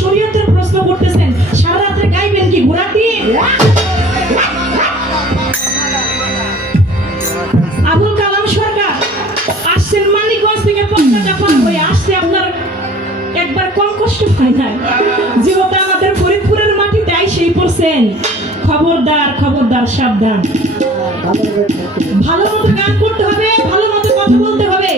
শরীয়তের প্রশ্ন করতেছেন। সারা গাইবেন কি আসছে আপনার একবার কম কষ্ট হয় না যেহেতু আমাদের ফরিদপুরের মাটিতে আইসেই পড়ছেন। খবরদার খবরদার, সাবধান। ভালো মতো গান করতে হবে, ভালো মতো কথা বলতে হবে।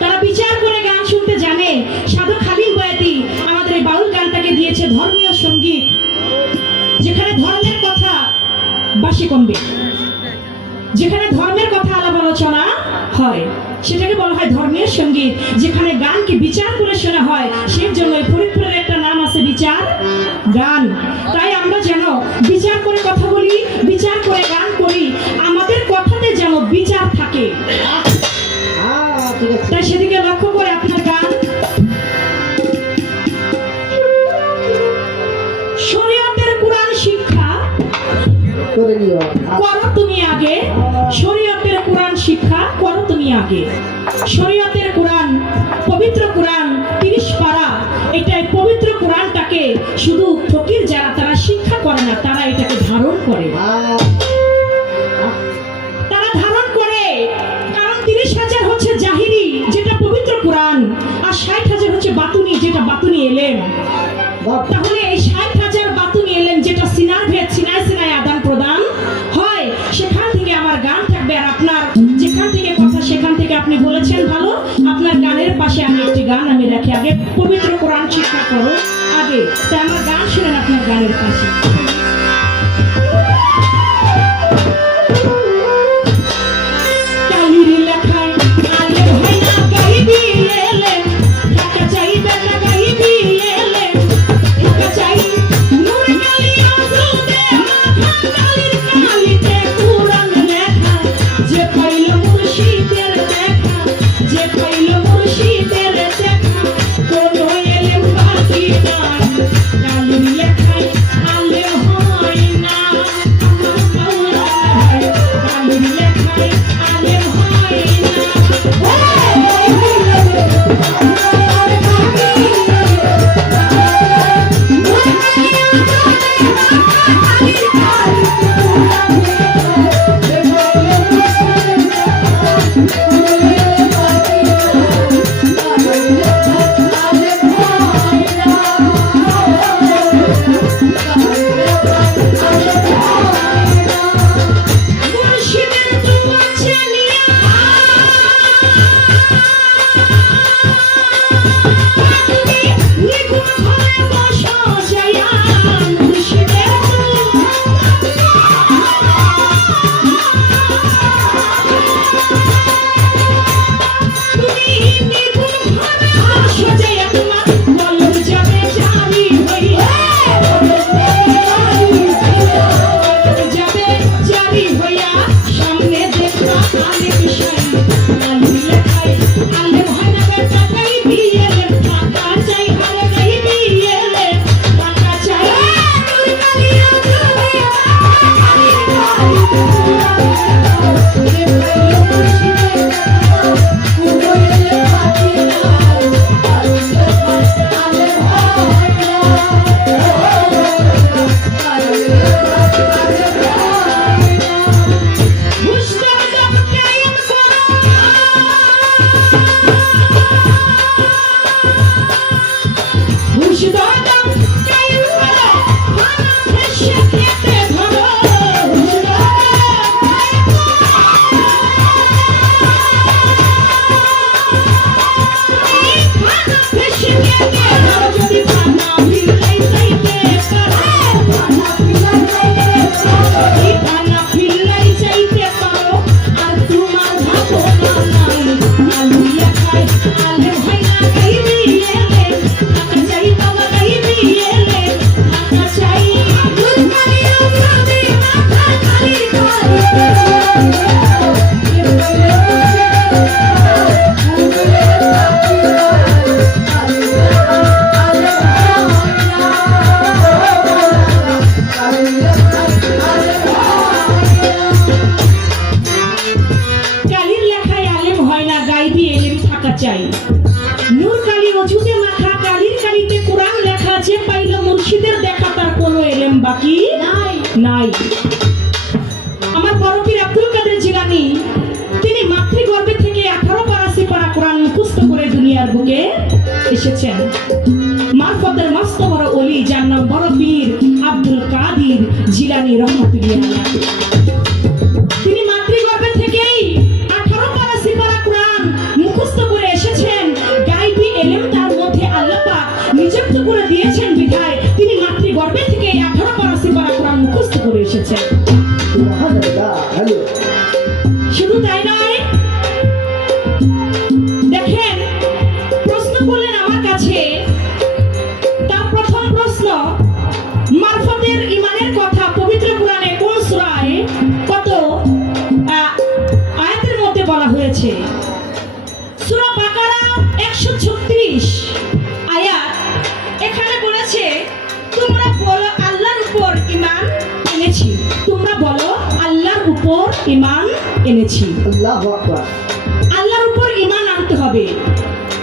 তারা বিচার করে গান শুনতে জানে। সাধু খালিম বয়াতি আমাদের এই বাউল গানটাকে দিয়েছে ধর্মীয় সংগীত, যেখানে ধর্মের কথা বাসি কমবে। যেখানে ধর্মের কথা আলাপ আলোচনা হয়, সেটাকে বলা হয় ধর্মীয় সংগীত, যেখানে গানকে বিচার করে শোনা হয়, সেই জন্য ফরিদপুরের একটা নাম আছে বিচার গান। তাই আমরা যেন বিচার করে কথা বলি, বিচার করে গান হ্যাঁ তাই সেদিকে লক্ষ্য করে আপনার গান শরীয়তের কোরআন শিক্ষা করে নিও। করো তুমি আগে। শরীয়তের কোরআন শিক্ষা করো তুমি আগে। শরীয়তের কোরআন পবিত্র কোরআন তিরিশ পারা এটাই পবিত্র কোরআনটাকে শুধু ফকির যারা তারা শিক্ষা করে না তারা এটাকে ধারণ করে। এলেন। তাহলে এই ষাট হাজার বাতুনি এলেন, যেটা সিনার ভেদ সিনায় সিনায় আদান প্রদান হয়। সেখান থেকে আমার গান থাকবে। আর আপনার যেখান থেকে কথা, সেখান থেকে আপনি বলেছেন ভালো। আপনার গানের পাশে আমি একটি গান আমি রাখি। আগে পবিত্র কোরআন শিক্ষা করো আগে। তাই আমার গান শুনেন আপনার গানের পাশে। চাই। নূর কালী অজুতে মাথা কালির কালিতে কোরআন লেখা যে পাইল মুর্শিদের দেখা তার কোনো এলেম বাকি নাই। আমার পরপীর আব্দুল কাদের জিলানি তিনি মাতৃগর্ভে থেকে আঠারো পারাশি পারা কোরআন মুখস্থ করে দুনিয়ার বুকে এসেছেন। মারফতের মস্ত বড় অলি যার নাম বড় পীর আব্দুল কাদির জিলানি রহমতুল্লাহ মুখস্থ আল্লাহু আল্লাহর উপর ঈমান আনতে হবে।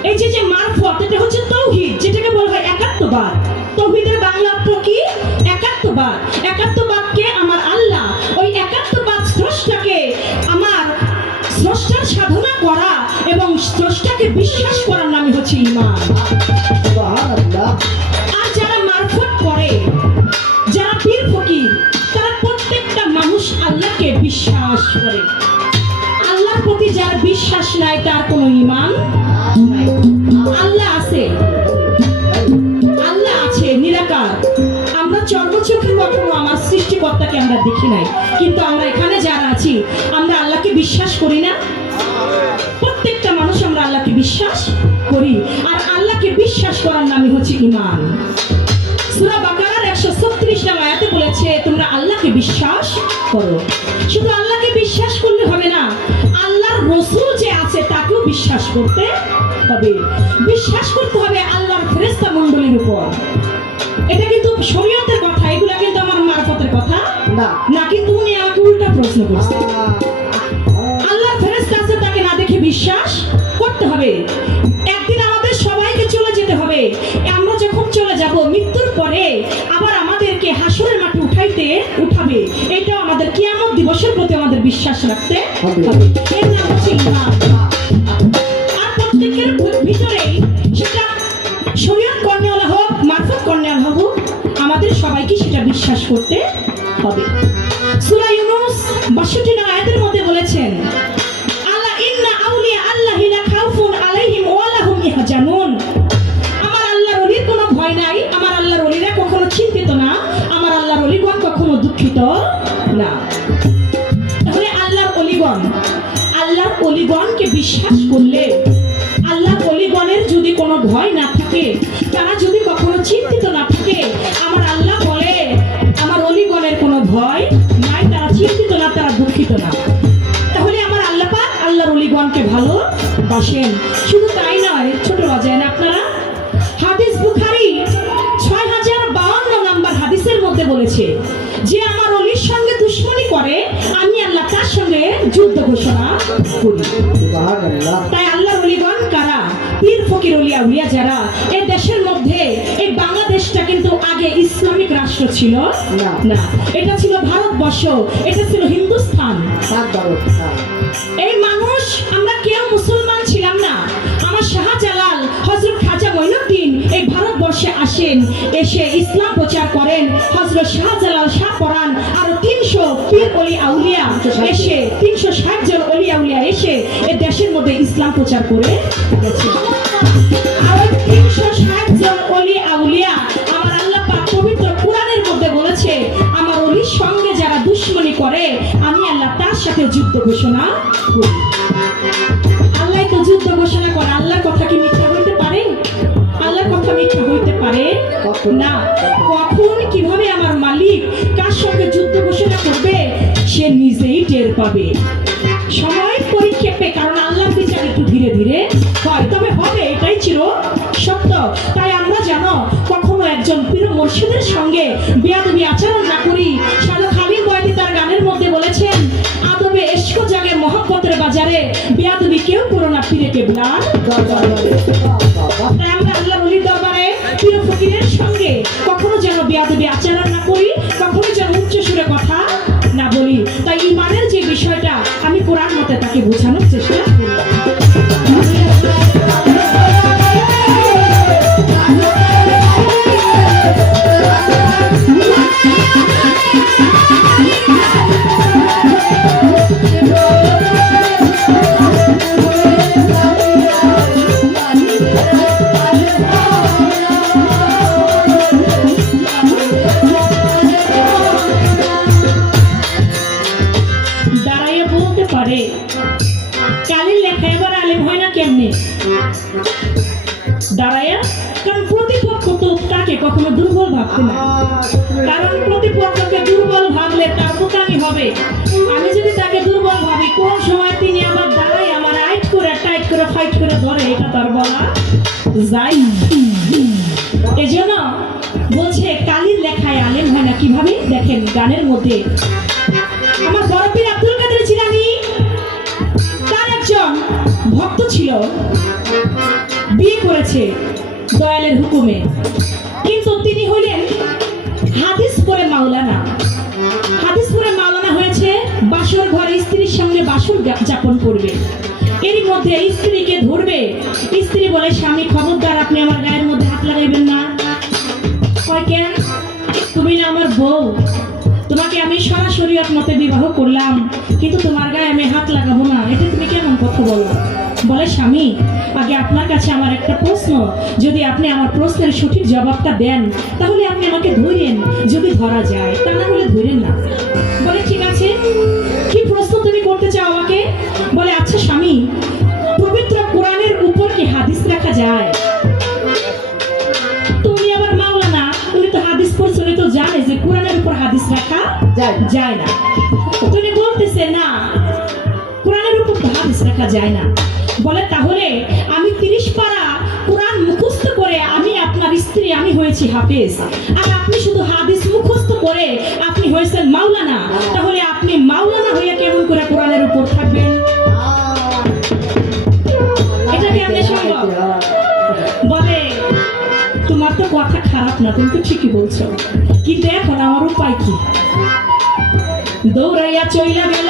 এই যে যে মারফত এটা হচ্ছে তৌহিদ যেটাকে বলা হয় একাত্মবাদ। তৌহিদের বাংলা অর্থ কি? একাত্মবাদ। একাত্মবাদকে আমার আল্লাহ ওই একাত্মবাদ স্রষ্টাকে আমার স্রষ্টার সাধনা করা এবং স্রষ্টাকে বিশ্বাস করার নামই হচ্ছে ঈমান। বিশ্বাস নাই তার কোনো ইমান আল্লাহ আছে। আল্লাহ আছে, নিরাকার। আমরা কখনো আমার সৃষ্টিকর্তাকে আমরা দেখি নাই। কিন্তু আমরা এখানে যারা আছি, আমরা আল্লাহকে বিশ্বাস করি না। প্রত্যেকটা মানুষ আমরা আল্লাহকে বিশ্বাস করি। আর আল্লাহকে বিশ্বাস করার নামই হচ্ছে ইমান সূরা বাকারার 136 নং আয়াতে বলেছে, তোমরা আল্লাহকে বিশ্বাস করো। শুধু আল্লাহকে বিশ্বাস করলে হবে না রসূল যে আছে তাকেও বিশ্বাস করতে হবে। বিশ্বাস করতে হবে আল্লাহর ফেরেশতা মণ্ডলীর উপর। এটা কিন্তু শরীয়তের কথা এগুলা কিন্তু আমার মারফতের কথা। না। না কিন্তু উনি আমাকে উল্টা প্রশ্ন করছে। আল্লাহর ফেরেশতা আছে তাকে না দেখে বিশ্বাস করতে হবে। একদিন আমাদের সবাইকে চলে যেতে হবে। আমরা যখন চলে যাব মৃত্যুর পরে আবার আমাদেরকে হাসরের মাঠে উঠাবে। এটা আমাদের কিয়ামত দিবসের প্রতি আমাদের বিশ্বাস রাখতে হবে। এর নাম হচ্ছে ঈমান। অলিগণ আল্লাহ অলিগণকে বিশ্বাস করলে, আল্লাহ অলিগণের যদি কোনো ভয় না থাকে, তারা যদি কখনো চিন্তিত না থাকে, আমার আল্লাহ বলে, আমার অলিগণের কোনো ভয় নাই, তারা চিন্তিত না, তারা দুঃখিত না। তাহলে আমার আল্লাহ পাক আল্লাহর অলিগণকে ভালো বাসেন শুধু তাই করি তাই আল্লাহর অলিগণ কারা? পীর ফকির অলিয়া উলিয়া যারা এ দেশের মধ্যে এই বাংলাদেশটা কিন্তু আগে ইসলামিক রাষ্ট্র ছিল। না। এটা ছিল ভারতবর্ষ। এটা ছিল হিন্দুস্তান। এই মানুষ আমরা কেউ মুসলমান ভারতবর্ষে আসেন, এসে ইসলাম প্রচার করেন। হজরত শাহজালাল শাহ পরান আরও তিনশো পীর অলি আউলিয়া এসে, তিনশো ষাট জন অলি আউলিয়া এসে এই দেশের মধ্যে ইসলাম প্রচার করে গেছে। যারা করে, আমি আল্লাহ তার সাথে যুদ্ধ ঘোষণা করি। না, কখন কীভাবে আমার মালিক কার সঙ্গে যুদ্ধ ঘোষণা করবে, সে নিজেই টের পাবে। সময় পরিক্ষেপে কারণ আল্লাহর বিচার একটু ধীরে ধীরে হয়। তবে হবে, এটাই চির সত্য। তাই আমরা জানো কখনো একজন প্রিয় মুর্শিদের সঙ্গে বেয়াদবি আচরণ না করি। সাধু খালিদ বয়াতি তার গানের মধ্যে বলেছেন, আদবে এসকো জাগে মহব্বতের বাজারে, বেয়াদবি কেউ করো না ফিরে কেবলার আমরা আল্লাহ আপনি কারণ প্রতিপক্ষ তো তাকে কখনো দুর্বল ভাবতে না। কারণ প্রতিপক্ষকে দুর্বল ভাবলে তার বোকামি হবে। আমি যদি তাকে দুর্বল ভাবি, কোন সময় তিনি আমার দাঁড়ায় আমার আইট করে, টাইট করে, ফাইট করে ধরে, এটা তার বলা যাই। এই জন্য বলছে, কালির লেখায় আলেন হয় না, কীভাবে দেখেন গানের মধ্যে? আমার বরফে ছিল, বিয়ে করেছে দয়ালের হুকুমে। কিন্তু তিনি হলেন হাদিস পরে মাওলানা। হাদিস পরে মাওলানা হয়েছে, বাসর ঘরে স্ত্রীর সামনে বাসর যাপন করবে। এরই মধ্যে স্ত্রীকে ধরবে। স্ত্রী বলে, স্বামী, খবরদার, আপনি আমার গায়ের মধ্যে হাত লাগাইবেন না। কয়, কেন? তুমি না আমার বউ। তোমাকে আমি সরাসরি মতে বিবাহ করলাম, কিন্তু তোমার গায়ে আমি হাত লাগাবো না। এটা তুমি কেমন কথা বলো? বলে স্বামী আগে আপনার কাছে আমার একটা প্রশ্ন। যদি আপনি আমার প্রশ্নের সঠিক জবাবটা দেন তাহলে আপনি আমাকে ধরেন যদি ধরা যায় তা না হলে ধরেন না। বলে ঠিক আছে। কি প্রশ্ন তুমি করতে চাও আমাকে? বলে আচ্ছা স্বামী পবিত্র কোরআনের উপর কি হাদিস রাখা যায়? তুমি আবার মাওলানা উনি তো হাদিস পড়ছে তো জানে যে কোরআনের উপর হাদিস রাখা যায় না। যায় না। তুমি বলতেছে না কোরআনের উপর হাদিস রাখা যায় না। বলে, তাহলে আমি তিরিশ পারা কোরআন মুখস্থ করে আমি আপনার স্ত্রী, আমি হয়েছি হাফেজ। আর আপনি শুধু হাদিস মুখস্থ করে আপনি হয়েছেন মাওলানা। তাহলে আপনি মাওলানা হয়ে কেমন করে কোরআনের উপর থাকবেন? এটা? বলে, তোমার তো খারাপ না, তুমি ঠিকই বলছো। কিন্তু উপায় কি? দৌড়াইয়া চইলা গেল।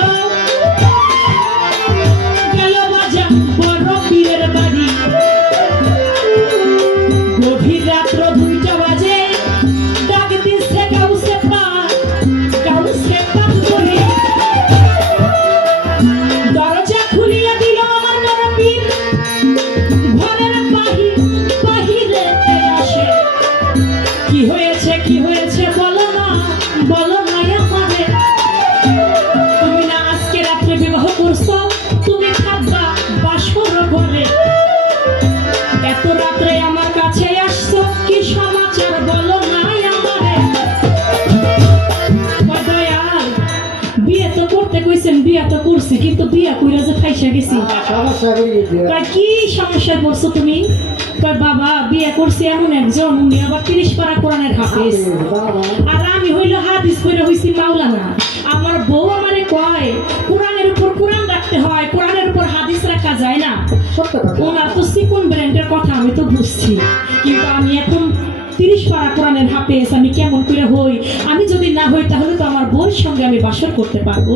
কাছে আসছো কি সমাচার বলো না আমারে? বিয়ে তো করতে কইছেন বিয়ে তো করছি কিন্তু বিয়ে কইরা যে খাইসা গেছি। সমস্যা বেরিয়ে কি সমস্যায় পড়ছো তুমি? কয় বাবা বিয়ে করছি এমন একজন উনি আবার তিরিশ পারা কোরআনের হাফেজ। আর আমি হইল হাদিস করে হইছি মাওলানা। আমার বউ কয় কোরআনের উপর কোরআন রাখতে হয় কোরআনের উপর হাদিস রাখা যায় না। ওনার তো সিকুন ব্র্যান্ডের কথা আমি তো বুঝছি। কিন্তু আমি এখন তিরিশ পারা কোরআনের হাফেজ আমি কেমন করে হই? আমি যদি না হই তাহলে তো আমার বউর সঙ্গে আমি বাসর করতে পারব।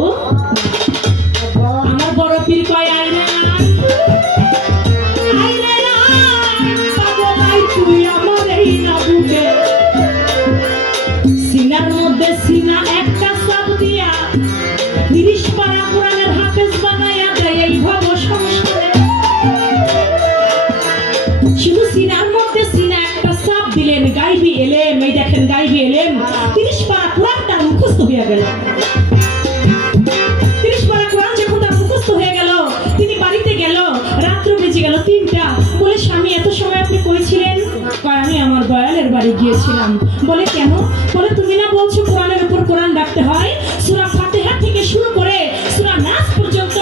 বাড়ি গিয়েছিলাম। বলে, কেন? বলে, তুমি না বলছো কোরআনের উপর কোরআন রাখতে হয়? সুরা ফাতেহা থেকে শুরু করে সুরা নাস পর্যন্ত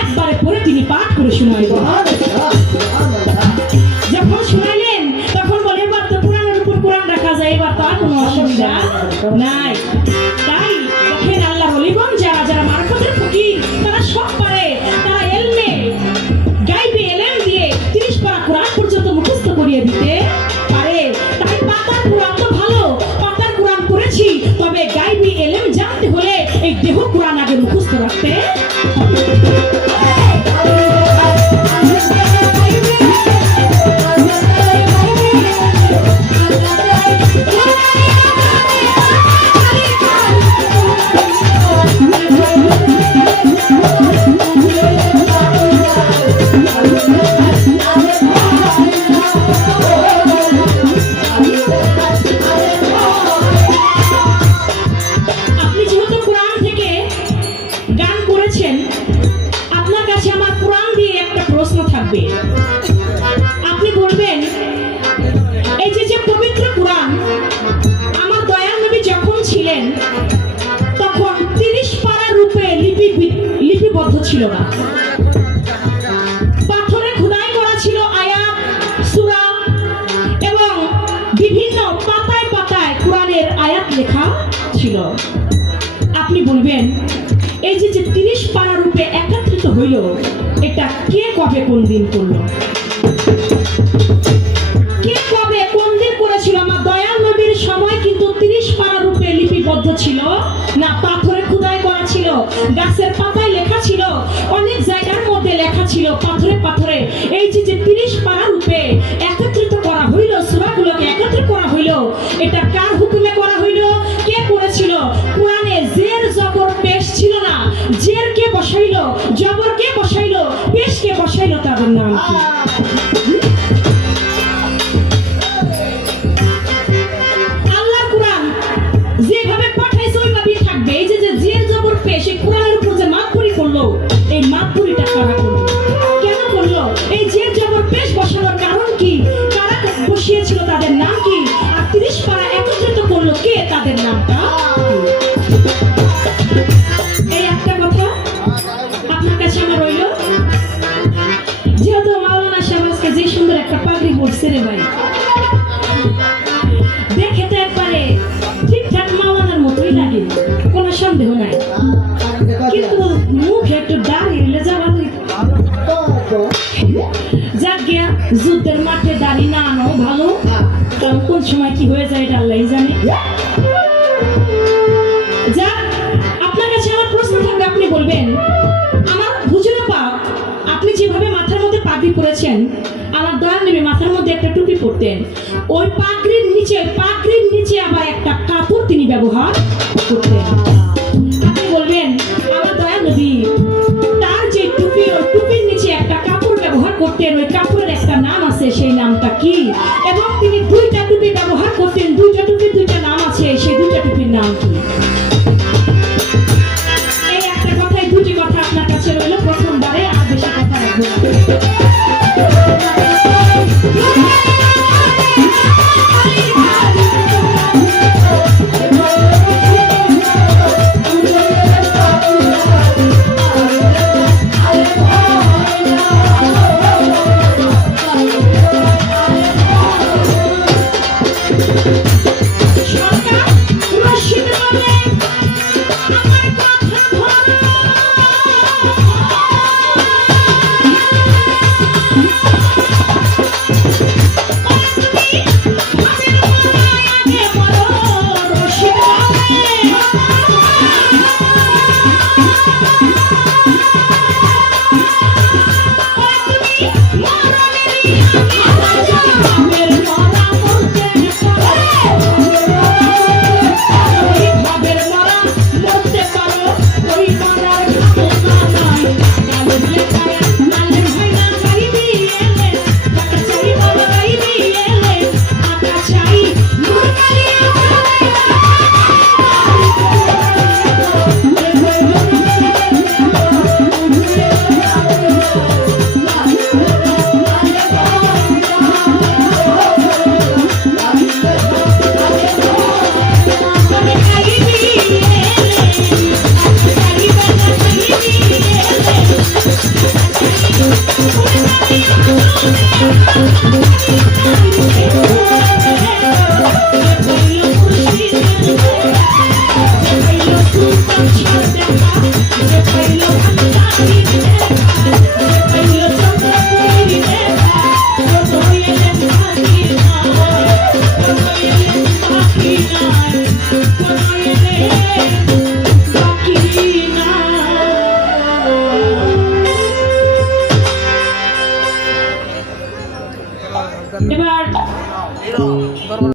একবারে পড়ে তিনি পাঠ করে সুবহানাল্লাহ। যখন শোনাইলেন, তখন বলে, এবার তো কোরআনের উপর কোরআন রাখা যায়, এবার তো আর কোনো অসুবিধা নাই। তাই ছিল না। পাথরে খোদাই করা ছিল আয়াত, সুরা এবং বিভিন্ন পাতায় পাতায় কোরআনের আয়াত লেখা ছিল। আপনি বলবেন, এই যে যে তিরিশ পাড়া রূপে একত্রিত হইল, এটা কে কবে কোন দিন করল? কে কবে কোন দিন করেছিল? আমার দয়াল নবীর সময় কিন্তু তিরিশ পাড়া রূপে লিপিবদ্ধ ছিল না? পাথরে খোদাই করা ছিল? গাছের পাতায় অনেক জায়গার মধ্যে লেখা ছিল পাথরে পাথরে। এই যে তিরিশ পাথর করতেন। ওই পাখরির নিচে পাখরির নিচে আবার একটা কাপড় তিনি ব্যবহার করতেন।